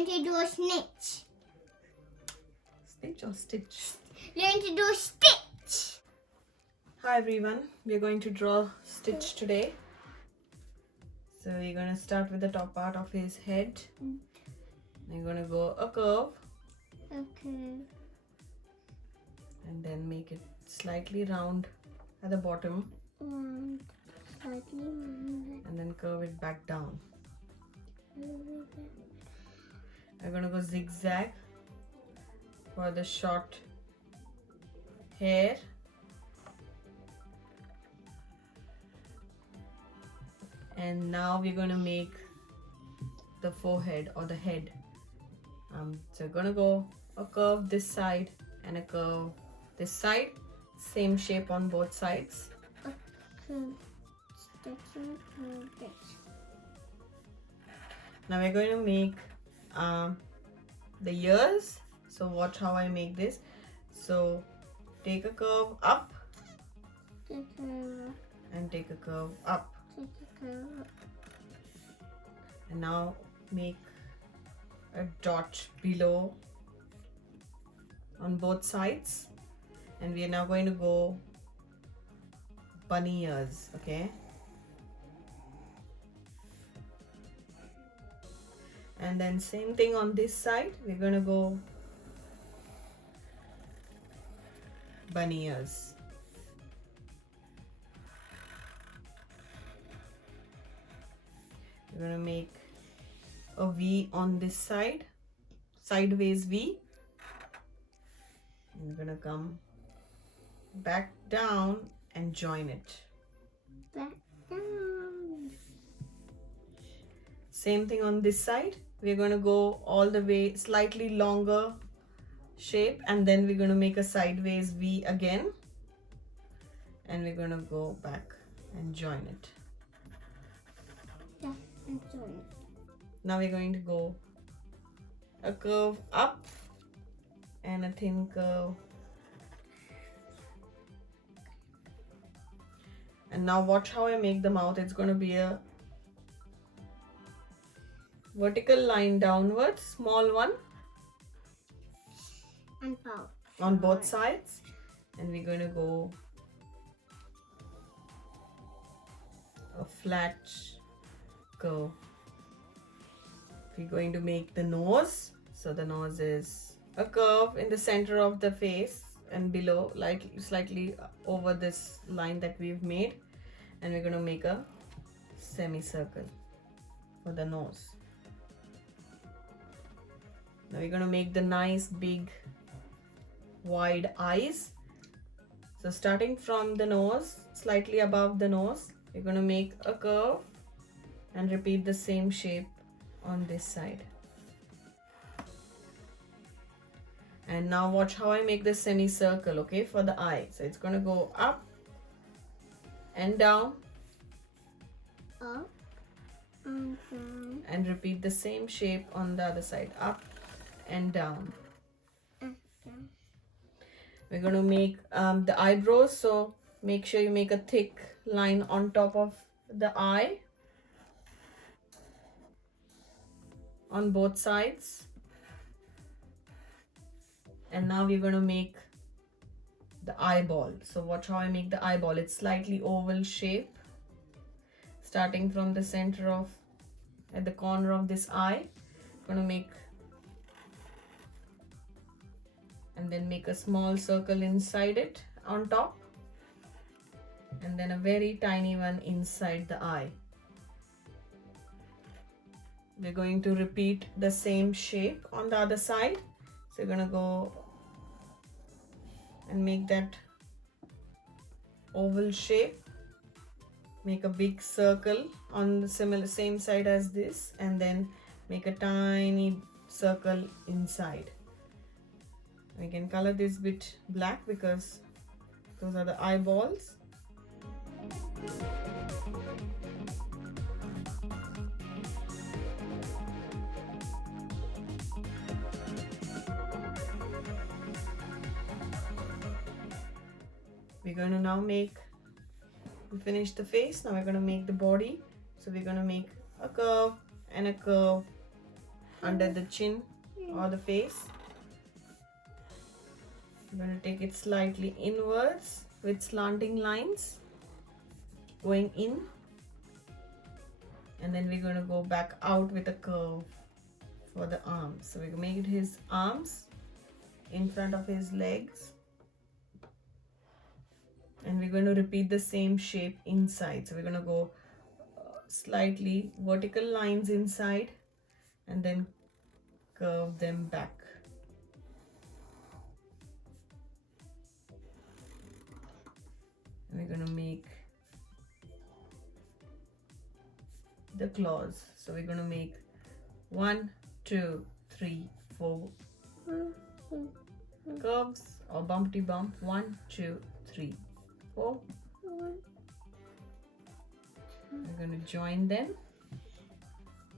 Learn to do a snitch. Stitch or stitch? Learn to do a stitch. Hi everyone, we are going to draw Stitch today. So we're going to start with the top part of his head. We're going to go a curve. Okay. And then make it slightly round at the bottom. Slightly round. And then curve it back down. I'm going to go zigzag for the short hair. And now we're going to make the forehead or the head. So we're going to go a curve this side and a curve this side. Same shape on both sides. Now we're going to make the ears. So watch how I make this. So take a curve up and take a curve up. And now make a dot below on both sides. And we are now going to go bunny ears, okay? And then same thing on this side. We're going to go bunny ears. We're going to make a V on this side, sideways V. And we're going to come back down and join it. Back down. Same thing on this side. We're going to go all the way, slightly longer shape, and then we're going to make a sideways V again. And we're going to go back and join it. Yeah, and join it. Now we're going to go a curve up and a thin curve. And now watch how I make the mouth. It's going to be a vertical line downwards, small one. And pout. On both sides. And we're going to go a flat curve. We're going to make the nose. So the nose is a curve in the center of the face and below, like slightly over this line that we've made. And we're going to make a semicircle for the nose. Now we're going to make the nice big wide eyes. So starting from the nose, slightly above the nose, we're going to make a curve and repeat the same shape on this side. And now watch how I make the semicircle, okay, for the eye. So it's going to go up and down. Up and down. And repeat the same shape on the other side. Up and down. We're going to make the eyebrows. So make sure you make a thick line on top of the eye. On both sides. And now we're going to make the eyeball. So watch how I make the eyeball. It's slightly oval shape. Starting from the center of, at the corner of this eye. I'm going to make, and then make a small circle inside it on top. And then a very tiny one inside the eye. We're going to repeat the same shape on the other side. So we're going to go and make that oval shape. Make a big circle on the same side as this, and then make a tiny circle inside. We can color this bit black because those are the eyeballs. We're going to now make, we finished the face, now we're going to make the body. So we're going to make a curve and a curve under the chin or the face. We're going to take it slightly inwards with slanting lines going in, and then we're going to go back out with a curve for the arms. So we made his arms in front of his legs, and we're going to repeat the same shape inside. So we're going to go slightly vertical lines inside and then curve them back. And we're going to make the claws. So we're going to make 1, 2, 3, 4 curves or bumpty bump. 1, 2, 3, 4. We're going to join them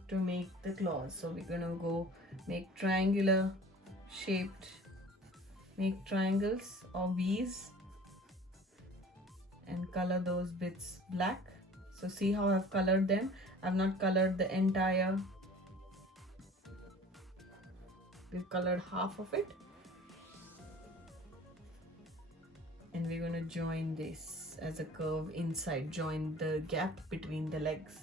to make the claws. So we're going to go make triangular shaped, make triangles or V's and color those bits black. So see how I've colored them. I've not colored the entire, we've colored half of it. And we're going to join this as a curve inside, join the gap between the legs.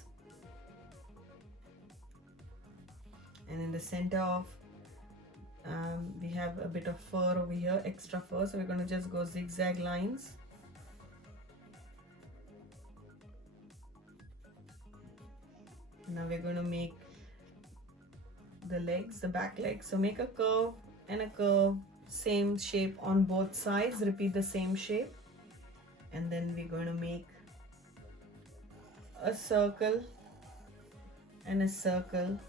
And in the center of, we have a bit of fur over here, extra fur, so we're going to just go zigzag lines. Now we're going to make the legs, the back legs. So make a curve and a curve, same shape on both sides, repeat the same shape, and then we're going to make a circle and a circle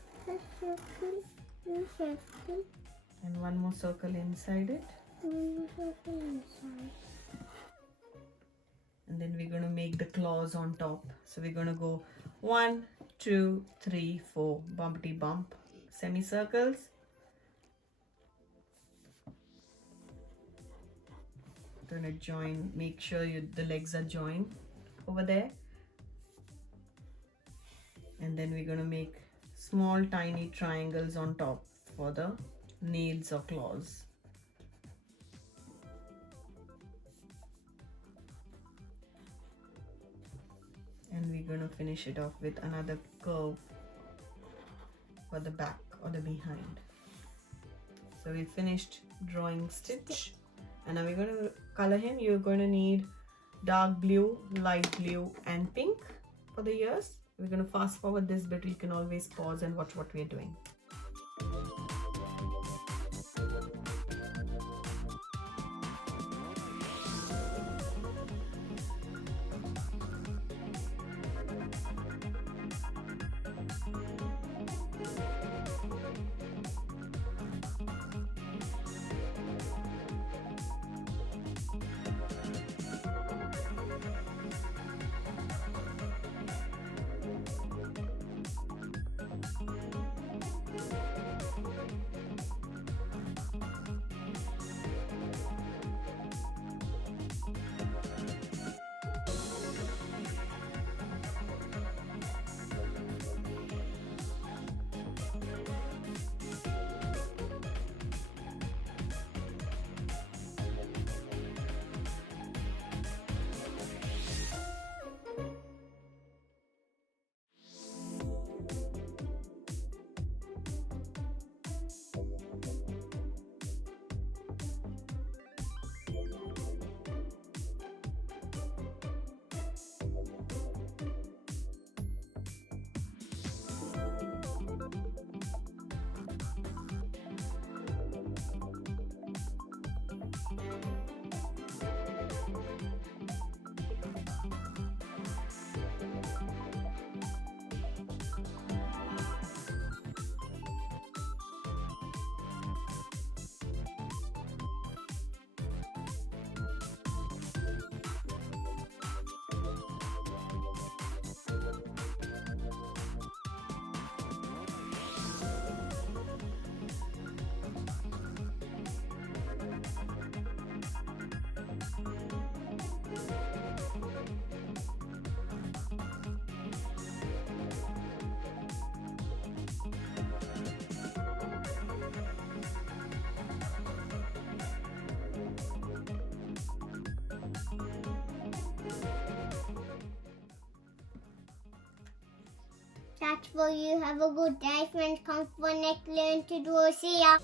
and one more circle inside it, and then we're going to make the claws on top. So we're going to go 1, 2, 3, 4 bumpty bump semicircles. Going to join, make sure the legs are joined over there, and then we're going to make small tiny triangles on top for the nails or claws. And we're going to finish it off with another curve for the back or the behind. So we finished drawing Stitch, and now we're going to color him. You're going to need dark blue, light blue and pink for the ears. We're going to fast forward this bit. You can always pause and watch what we're doing. That's for you. Have a good day, friends. Come for next learn to do. See ya.